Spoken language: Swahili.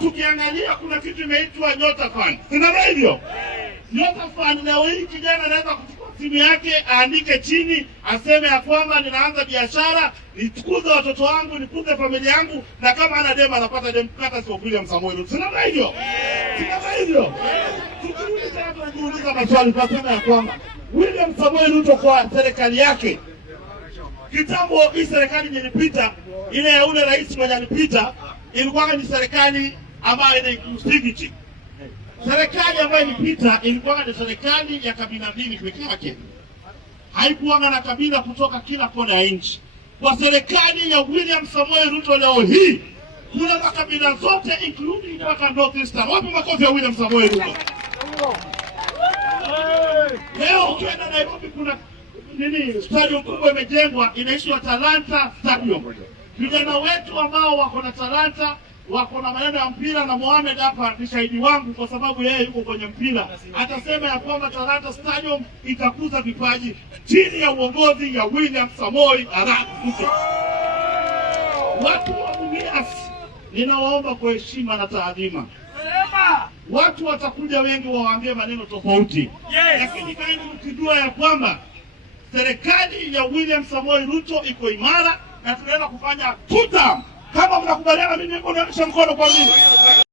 Leo tukiangalia kuna kitu imeitwa Nyota Fund. Sina hivyo? Nyota Fund leo hii kijana anaweza kuchukua simu yake, aandike chini, aseme ya kwamba ninaanza biashara, nikuze watoto wangu, nikuze familia yangu, na kama ana dema anapata dema kata sio William Samoei Ruto. Sina hivyo? Sina hivyo? Tukiuliza hapo tunajiuliza maswali kwa sema ya kwamba William Samoei Ruto kwa serikali yake kitambo, hii serikali ilipita, ile ya ule rais mwenye alipita, ilikuwa ni serikali ambayo ina inclusivity. Serikali ambayo ilipita ilikuwa ni serikali ya kabila mbili pekee yake. Haikuwa na kabila kutoka kila kona ya nchi. Kwa serikali ya William Samoei Ruto leo hii kuna makabila zote including mpaka North Eastern. Wapi makofi ya William Samoei Ruto? Leo ukienda Nairobi kuna stadium kubwa imejengwa inaitwa Talanta Stadium. Vijana wetu ambao wako na talanta, wako na maneno ya mpira, na Mohamed hapa ni shahidi wangu kwa sababu yeye yuko kwenye mpira. Atasema ya kwamba Talanta Stadium itakuza vipaji chini ya uongozi ya William Samoei Ruto. Watu wa Mumias, ninawaomba kwa heshima na taadhima. Watu watakuja wengi wawaambie maneno tofauti. Lakini kama mkijua ya kwamba serikali ya William Samoei Ruto iko imara na tunaenda kufanya tuta, kama mnakubaliana mimi nionyesha mkono kwa mimi.